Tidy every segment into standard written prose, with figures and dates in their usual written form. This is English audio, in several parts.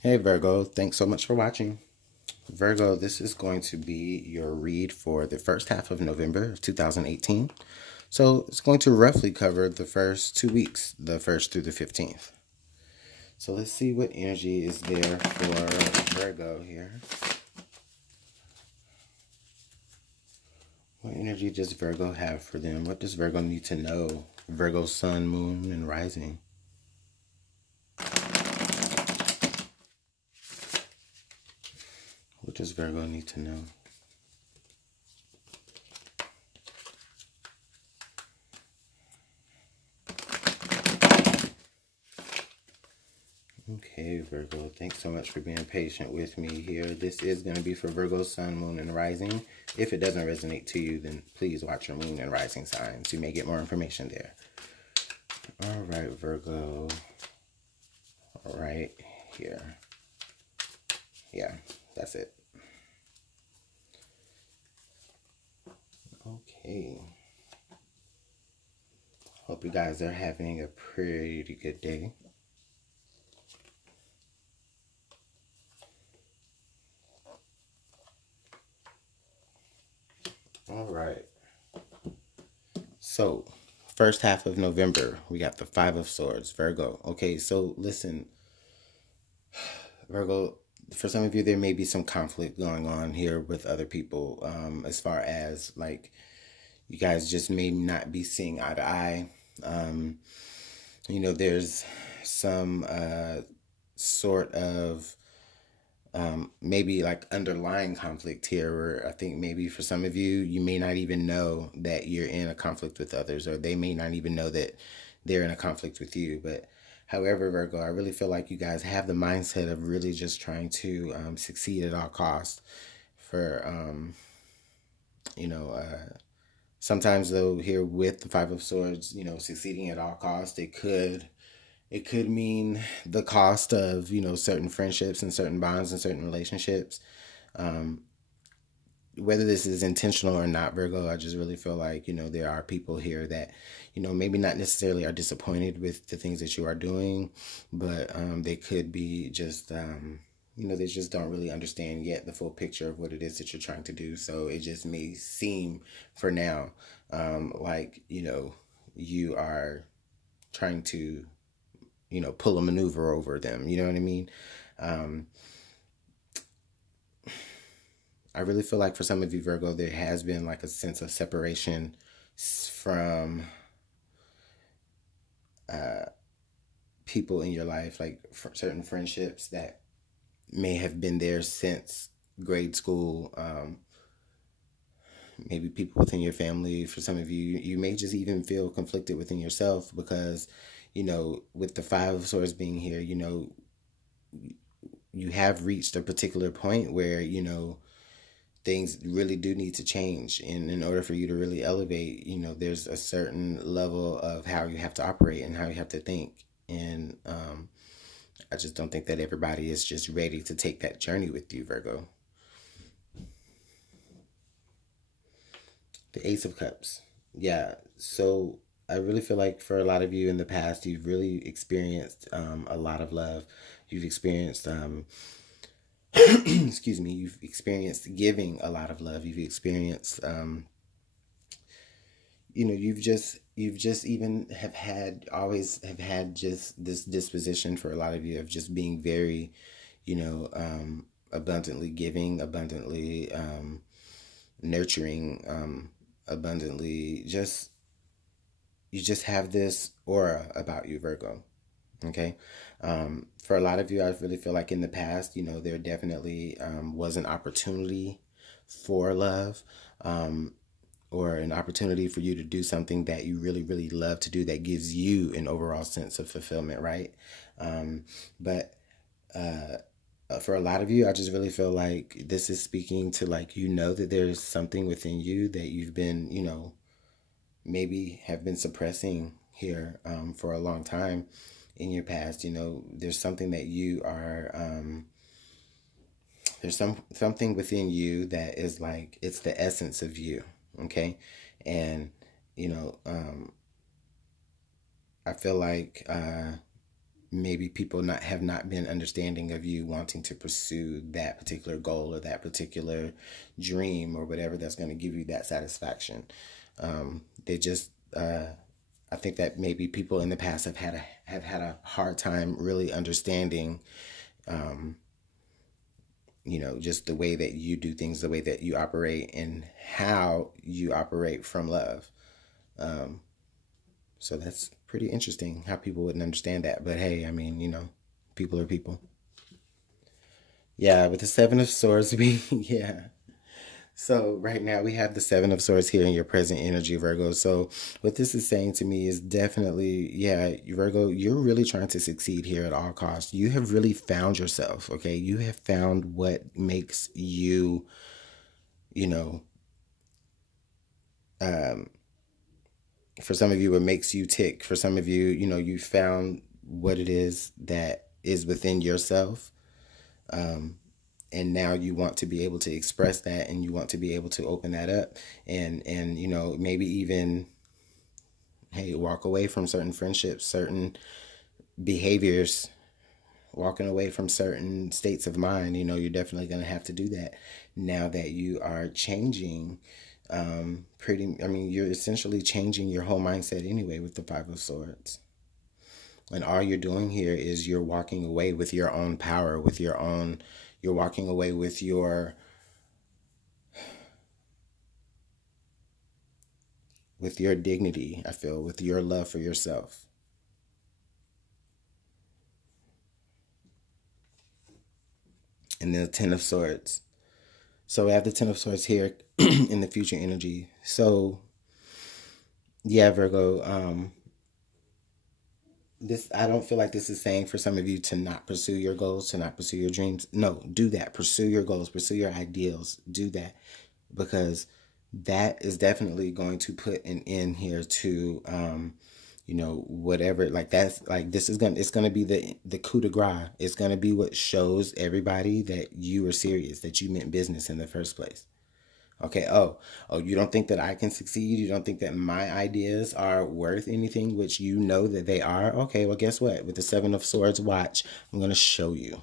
Hey Virgo, thanks so much for watching. Virgo, this is going to be your read for the first half of November of 2018. So it's going to roughly cover the first 2 weeks, the 1st through the 15th. So let's see what energy is there for Virgo here. What energy does Virgo have for them? What does Virgo need to know? Virgo, sun, moon, and rising. What does Virgo need to know? Okay, Virgo, thanks so much for being patient with me here. This is going to be for Virgo, sun, moon, and rising. If it doesn't resonate to you, then please watch your moon and rising signs. You may get more information there. All right, Virgo. Right here. Yeah, that's it. Okay. Hope you guys are having a pretty good day. All right. So, first half of November, we got the Five of Swords, Virgo. Okay, so listen, Virgo, for some of you, there may be some conflict going on here with other people, as far as like you guys just may not be seeing eye to eye. There's some sort of maybe like underlying conflict here, where I think maybe for some of you, you may not even know that you're in a conflict with others, or they may not even know that they're in a conflict with you. But however, Virgo, I really feel like you guys have the mindset of really just trying to succeed at all costs. For, sometimes though, here with the Five of Swords, succeeding at all costs, it could mean the cost of, certain friendships and certain bonds and certain relationships. Whether this is intentional or not, Virgo, I just really feel like, there are people here that, maybe not necessarily are disappointed with the things that you are doing, but they could be just, they just don't really understand yet the full picture of what it is that you're trying to do. So it just may seem for now like, you are trying to, pull a maneuver over them. You know what I mean? I really feel like for some of you, Virgo, there has been like a sense of separation from people in your life, like certain friendships that may have been there since grade school. Maybe people within your family. For some of you, you may just even feel conflicted within yourself because, with the Five of Swords being here, you have reached a particular point where, things really do need to change. And in order for you to really elevate, there's a certain level of how you have to operate and how you have to think. And I just don't think that everybody is just ready to take that journey with you, Virgo. The Ace of Cups. Yeah. So I really feel like for a lot of you in the past, you've really experienced a lot of love. You've experienced excuse me, you've experienced giving a lot of love. You've experienced you've just even have had always have had just this disposition for a lot of you of just being very, abundantly giving, abundantly nurturing, abundantly just, you just have this aura about you, Virgo. Okay. For a lot of you, I really feel like in the past, there definitely was an opportunity for love, or an opportunity for you to do something that you really, really love to do that gives you an overall sense of fulfillment, right? But for a lot of you, I just really feel like this is speaking to like, that there's something within you that you've been, maybe have been suppressing here for a long time in your past. There's something that you are, there's something within you that is like, it's the essence of you. Okay. And, I feel like, maybe people have not been understanding of you wanting to pursue that particular goal or that particular dream or whatever that's going to give you that satisfaction. They just I think that maybe people in the past have had a hard time really understanding, just the way that you do things, the way that you operate, and how you operate from love. So that's pretty interesting how people wouldn't understand that. But hey, I mean, people are people. Yeah, with the Seven of Swords, yeah. So right now we have the Seven of Swords here in your present energy, Virgo. So what this is saying to me is definitely, yeah, Virgo, you're really trying to succeed here at all costs. You have really found yourself, okay? You have found what makes you, you know, um, for some of you, what makes you tick. For some of you, you found what it is that is within yourself. And now you want to be able to express that, and you want to be able to open that up, and maybe even, hey, walk away from certain friendships, certain behaviors, walking away from certain states of mind. You're definitely going to have to do that now that you are changing. You're essentially changing your whole mindset anyway with the Five of Swords. And all you're doing here is you're walking away with your own power, you're walking away with your dignity, I feel, with your love for yourself. And then the Ten of Swords. So we have the Ten of Swords here in the future energy. So yeah, Virgo, I don't feel like this is saying for some of you to not pursue your goals, to not pursue your dreams. No, do that. Pursue your goals, pursue your ideals. Do that, because that is definitely going to put an end here to whatever, like, that's like, it's gonna be the coup de grace. It's gonna be what shows everybody that you were serious, that you meant business in the first place. Okay. Oh, you don't think that I can succeed? You don't think that my ideas are worth anything, which you know that they are? Okay, well, guess what? With the Seven of Swords, watch. I'm going to show you.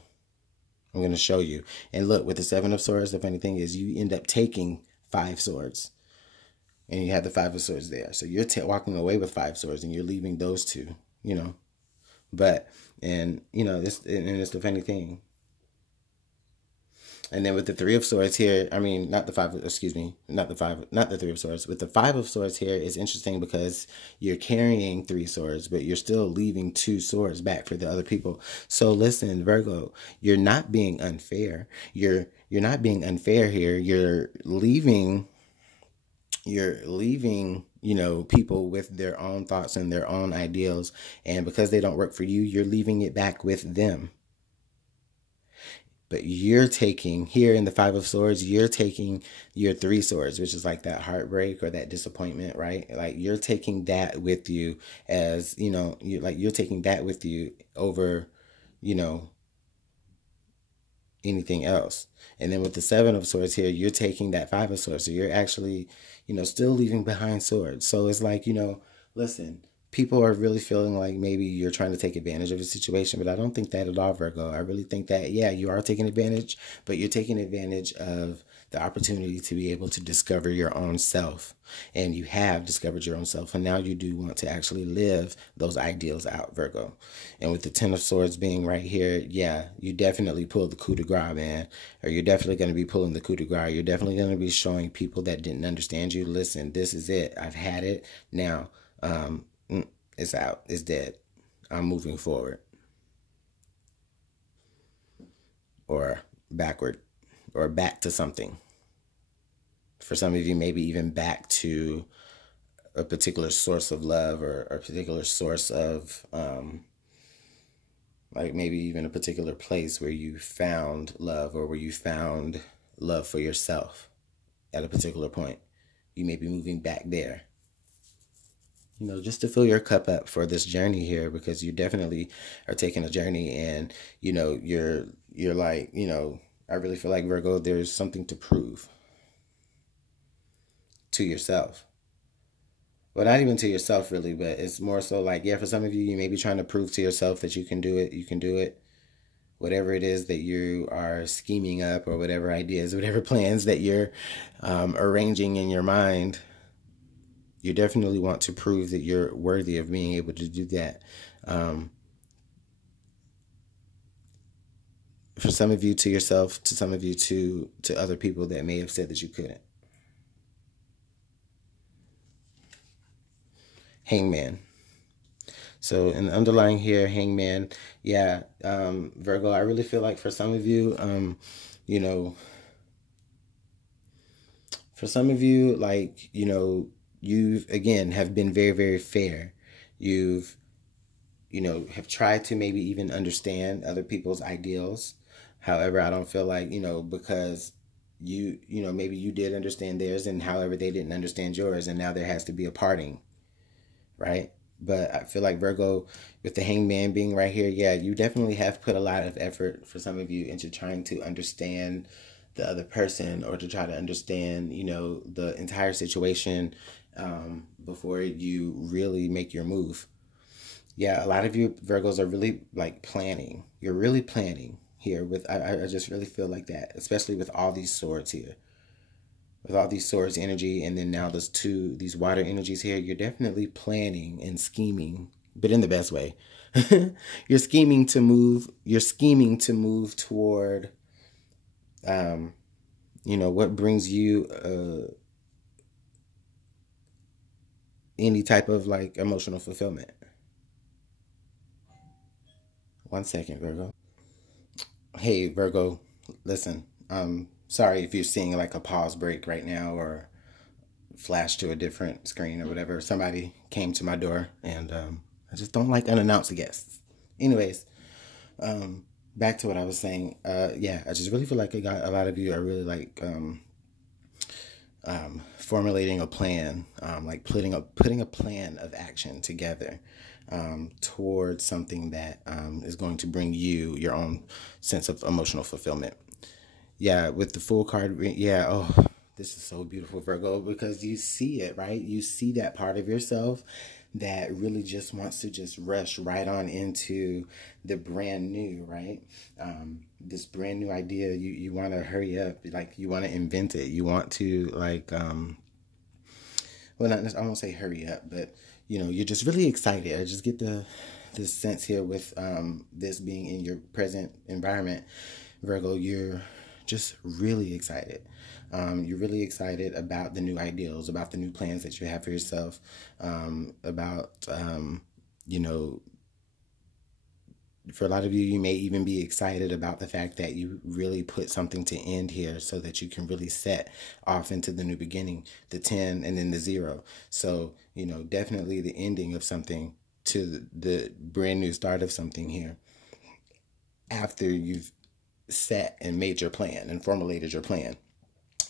I'm going to show you. And look, with the Seven of Swords, the funny thing is you end up taking five swords. And you have the Five of Swords there. So you're walking away with five swords, and you're leaving those two. But, and it's the funny thing. And then with the Three of Swords here, I mean, not the five, excuse me, not the Three of Swords. With the Five of Swords here, it's interesting because you're carrying three swords, but you're still leaving two swords back for the other people. So listen, Virgo, you're not being unfair. You're not being unfair here. You're leaving, people with their own thoughts and their own ideals. And because they don't work for you, you're leaving it back with them. But you're taking, here in the Five of Swords, you're taking your three swords, which is like that heartbreak or that disappointment, right? Like, you're taking that with you as, you're taking that with you over, anything else. And then with the Seven of Swords here, you're taking that Five of Swords. So you're actually, still leaving behind swords. So it's like, listen, people are really feeling like maybe you're trying to take advantage of a situation, but I don't think that at all, Virgo. I really think that, yeah, you are taking advantage, but you're taking advantage of the opportunity to be able to discover your own self. And you have discovered your own self, and now you do want to actually live those ideals out, Virgo. And with the Ten of Swords being right here, yeah, you definitely pulled the coup de grace, man. Or you're definitely going to be pulling the coup de grace. You're definitely going to be showing people that didn't understand you, listen, this is it. I've had it. Now, it's out. It's dead. I'm moving forward. Or backward. Or back to something. For some of you, maybe even back to a particular source of love, or a particular source of, like, maybe even a particular place where you found love, or where you found love for yourself at a particular point. You may be moving back there. Just to fill your cup up for this journey here, because you definitely are taking a journey, and, you're like, I really feel like, Virgo, there's something to prove to yourself. well, not even to yourself really, but it's more so like, yeah, for some of you, you may be trying to prove to yourself that you can do it. You can do it. Whatever it is that you are scheming up, or whatever ideas, whatever plans that you're arranging in your mind, you definitely want to prove that you're worthy of being able to do that. Um, for some of you to yourself, to some of you to other people that may have said that you couldn't. Hangman. So in the underlying here, Hangman, yeah, Virgo, I really feel like for some of you, you know, for some of you, like, you know, you again have been very, very fair. You've, you know, have tried to maybe even understand other people's ideals. However, I don't feel like, you know, because you know, maybe you did understand theirs, and however they didn't understand yours, and now there has to be a parting, right? But I feel like Virgo, with the Hangman being right here, yeah, you definitely have put a lot of effort, for some of you, into trying to understand the other person, or to try to understand, you know, the entire situation, before you really make your move. Yeah, a lot of you Virgos are really like planning. You're really planning here with, I just really feel like that, especially with all these swords here. With all these swords energy, and then now these water energies here, you're definitely planning and scheming, but in the best way. You're scheming to move toward, you know, what brings you any type of like emotional fulfillment. One second, Virgo. Hey, Virgo, listen. Sorry if you're seeing like a pause break right now, or flash to a different screen or whatever. Somebody came to my door, and I just don't like unannounced guests. Anyways, back to what I was saying. Yeah, I just really feel like a lot of you are really like formulating a plan, like putting a plan of action together, towards something that is going to bring you your own sense of emotional fulfillment. Yeah, with the full card, yeah, oh, this is so beautiful, Virgo, because you see it, right? You see that part of yourself that really just wants to just rush right on into the brand new, right? This brand new idea, you want to hurry up, like you want to invent it. You want to like, well, not, I won't say hurry up, but you know, you're just really excited. I just get this sense here with this being in your present environment, Virgo. You're just really excited. You're really excited about the new ideals, about the new plans that you have for yourself, about, you know, for a lot of you, you may even be excited about the fact that you really put something to end here, so that you can really set off into the new beginning, the 10 and then the 0. So, you know, definitely the ending of something to the brand new start of something here, after you've set and made your plan and formulated your plan,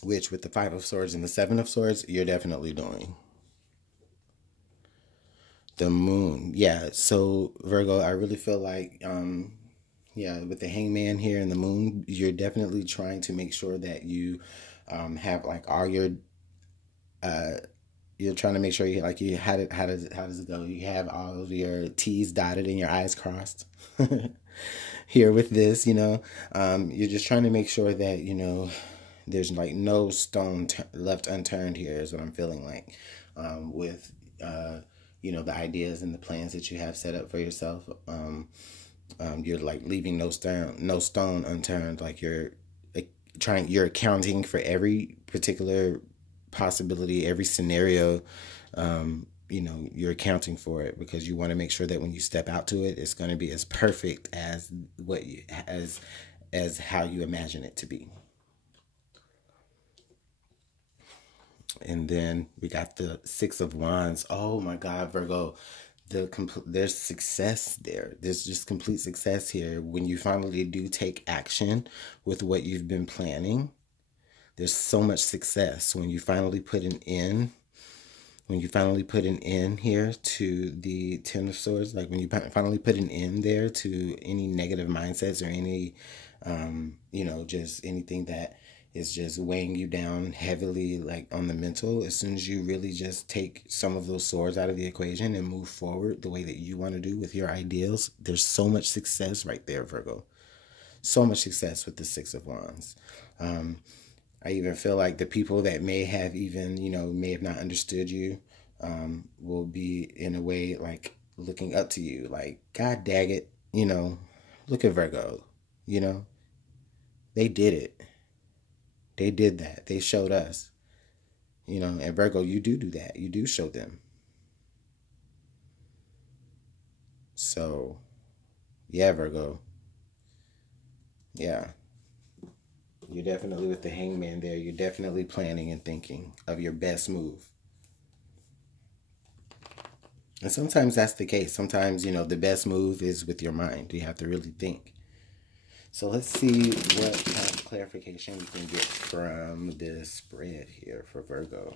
which with the 5 of Swords and the 7 of Swords, you're definitely doing. The Moon. Yeah, so Virgo, I really feel like, yeah, with the Hangman here and the Moon, you're definitely trying to make sure that you have like all your, you're trying to make sure you like, you how does it go? You have all of your T's dotted and your I's crossed. Here with this, you know, you're just trying to make sure that, you know, there's like no stone left unturned here, is what I'm feeling like, with you know, the ideas and the plans that you have set up for yourself. You're like leaving no stone unturned. Like you're accounting for every particular possibility, every scenario. You know, you're accounting for it, because you want to make sure that when you step out to it, it's going to be as perfect as as how you imagine it to be. And then we got the 6 of Wands. Oh my God, Virgo, there's success there. There's just complete success here when you finally do take action with what you've been planning. There's so much success when you finally put an end. When you finally put an end here to the 10 of Swords, like when you finally put an end there to any negative mindsets, or any, you know, just anything that is just weighing you down heavily, like on the mental. As soon as you really just take some of those swords out of the equation and move forward the way that you want to do with your ideals, there's so much success right there, Virgo. So much success with the Six of Wands. I even feel like the people that may have even, may have not understood you, will be in a way like looking up to you, like, God dang it, look at Virgo, you know, they did it. They did that. They showed us, and Virgo, you do that. You do show them. So, yeah, Virgo. Yeah. You're definitely with the hangman there. You're definitely planning and thinking of your best move. And sometimes that's the case. Sometimes, the best move is with your mind. You have to really think. So let's see what kind of clarification we can get from this spread here for Virgo.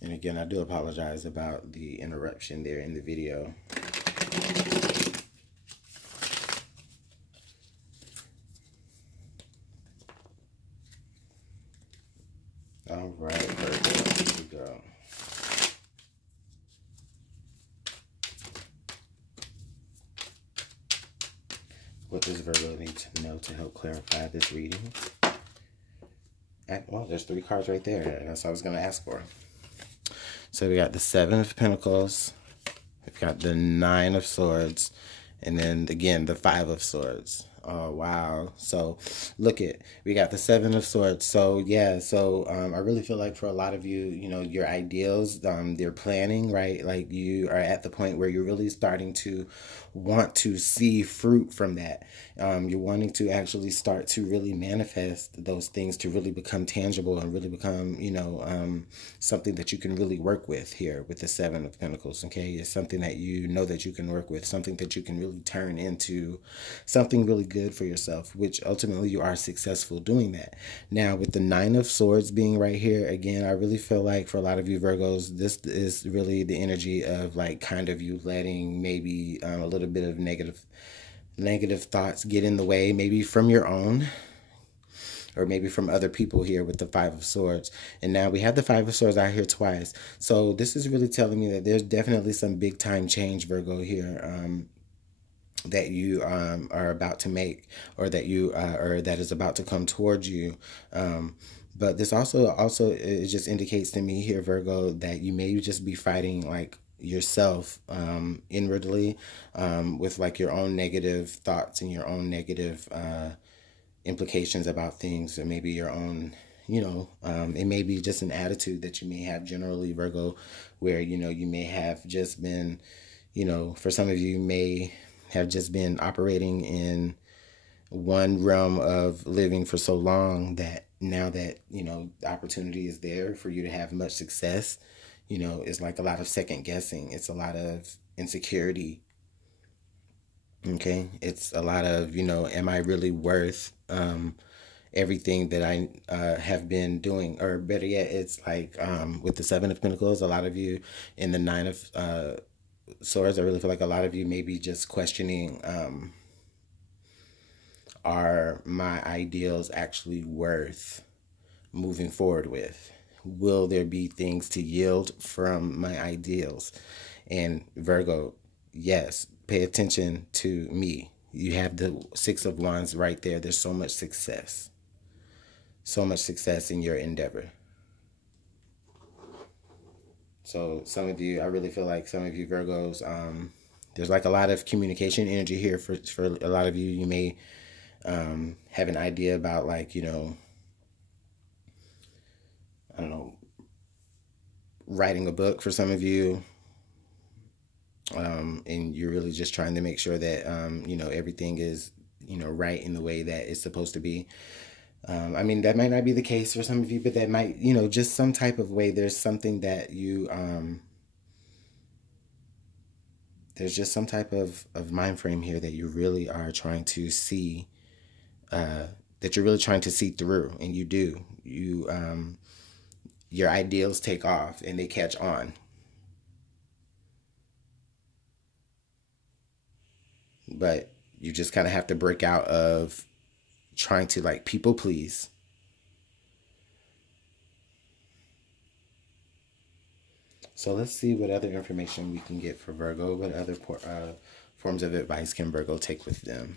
And again, I do apologize about the interruption there in the video. All right, Virgo, here we go. What does Virgo need to know to help clarify this reading? Well, there's 3 cards right there. That's what I was going to ask for. So we got the 7 of Pentacles. We've got the 9 of Swords. And then, again, the 5 of Swords. Oh, wow. So, we got the 7 of Swords. So, yeah. So, I really feel like for a lot of you, your ideals, they're planning, right? Like, you are at the point where you're really starting to want to see fruit from that. You're wanting to actually start to really manifest those things to really become tangible and really become, something that you can really work with here with the 7 of Pentacles, okay? It's something that you know that you can work with, something that you can really turn into something really good for yourself, which ultimately you are successful doing that. Now, with the 9 of Swords being right here, again, I really feel like for a lot of you Virgos, this is really the energy of like kind of you letting maybe a little bit of negative thoughts get in the way, maybe from your own or maybe from other people here with the 5 of Swords. And now we have the 5 of Swords out here twice. So this is really telling me that there's definitely some big time change, Virgo, here that you are about to make, or that you or that is about to come towards you. But this also it just indicates to me here, Virgo, that you may just be fighting like yourself inwardly with like your own negative thoughts and your own negative implications about things, or maybe your own, it may be just an attitude that you may have generally, Virgo, where, you may have just been, for some of you may have just been operating in one realm of living for so long that now that, the opportunity is there for you to have much success, it's like a lot of second guessing. It's a lot of insecurity. Okay. It's a lot of, am I really worth, everything that I have been doing? Or better yet, it's like with the 7 of Pentacles, a lot of you in the 9 of Swords, I really feel like a lot of you may be just questioning, are my ideals actually worth moving forward with? Will there be things to yield from my ideals? And Virgo, yes, pay attention to me. You have the 6 of Wands right there. There's so much success. So much success in your endeavor. So some of you, I really feel like some of you Virgos, there's like a lot of communication energy here for a lot of you. You may have an idea about like, I don't know, writing a book for some of you. And you're really just trying to make sure that, everything is, right in the way that it's supposed to be. I mean, that might not be the case for some of you, but that might, just some type of way. There's something that you, there's just some type of mind frame here that you really are trying to see, that you're really trying to see through. And you do. Your ideals take off and they catch on. But you just kind of have to break out of trying to like people please, So let's see what other information we can get for Virgo. What other forms of advice can Virgo take with them?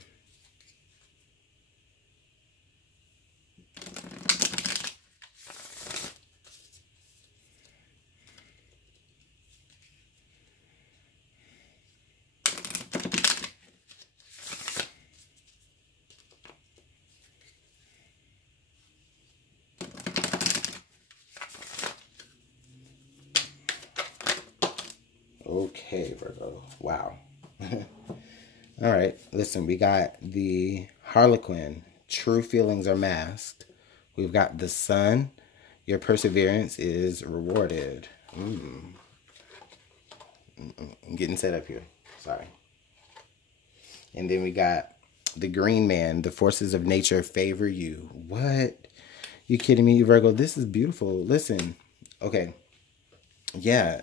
Okay, Virgo. Wow. All right. Listen, we got the Harlequin. True feelings are masked. We've got the Sun. Your perseverance is rewarded. I'm getting set up here. Sorry. And then we got the Green Man. The forces of nature favor you. What? You kidding me, Virgo? This is beautiful. Listen. Okay. Yeah.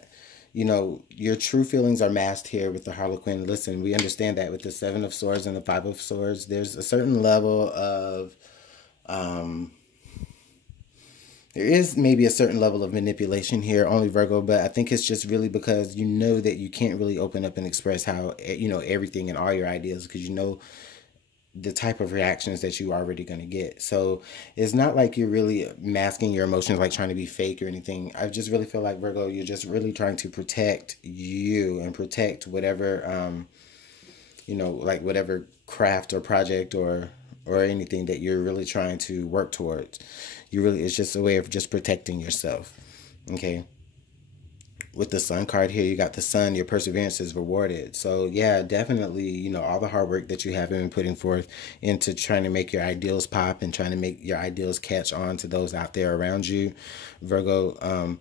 You know, your true feelings are masked here with the Harlequin. Listen, we understand that with the Seven of Swords and the Five of Swords, there's a certain level of, there is maybe a certain level of manipulation here, only Virgo, but I think it's just really because you know that you can't really open up and express how, you know, everything and all your ideas because you know the type of reactions that you are already going to get. So it's not like you're really masking your emotions, like trying to be fake or anything. I just really feel like, Virgo, you're just really trying to protect you and protect whatever, you know, like whatever craft or project or anything that you're really trying to work towards. You really, it's just a way of just protecting yourself. Okay. With the Sun card here, you got the Sun, your perseverance is rewarded. So yeah, definitely, you know, all the hard work that you have been putting forth into trying to make your ideals pop and trying to make your ideals catch on to those out there around you, Virgo,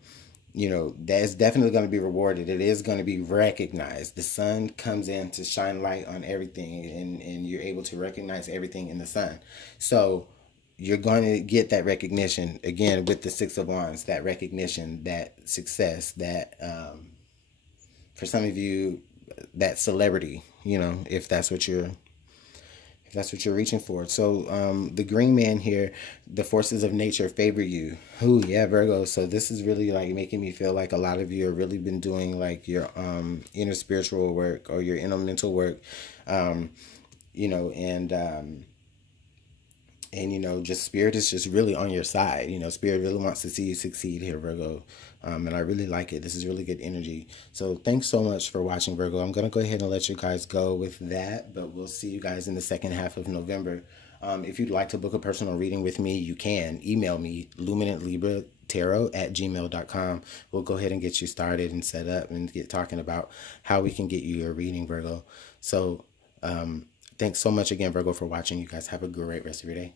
you know, that is definitely going to be rewarded. It is going to be recognized. The Sun comes in to shine light on everything, and you're able to recognize everything in the Sun. So you're going to get that recognition again with the Six of Wands, that recognition, that success, that for some of you, that celebrity, you know, if that's what you're reaching for. So the Green Man here, the forces of nature favor you. Ooh, yeah, Virgo. So this is really like making me feel like a lot of you have really been doing like your inner spiritual work or your inner mental work, you know, and you know, just spirit is just really on your side. You know, spirit really wants to see you succeed here, Virgo. And I really like it. This is really good energy. So thanks so much for watching, Virgo. I'm going to go ahead and let you guys go with that, but we'll see you guys in the second half of November. If you'd like to book a personal reading with me, you can email me, LuminantLibraTarot@gmail.com. We'll go ahead and get you started and set up and get talking about how we can get you your reading, Virgo. So thanks so much again, Virgo, for watching. You guys have a great rest of your day.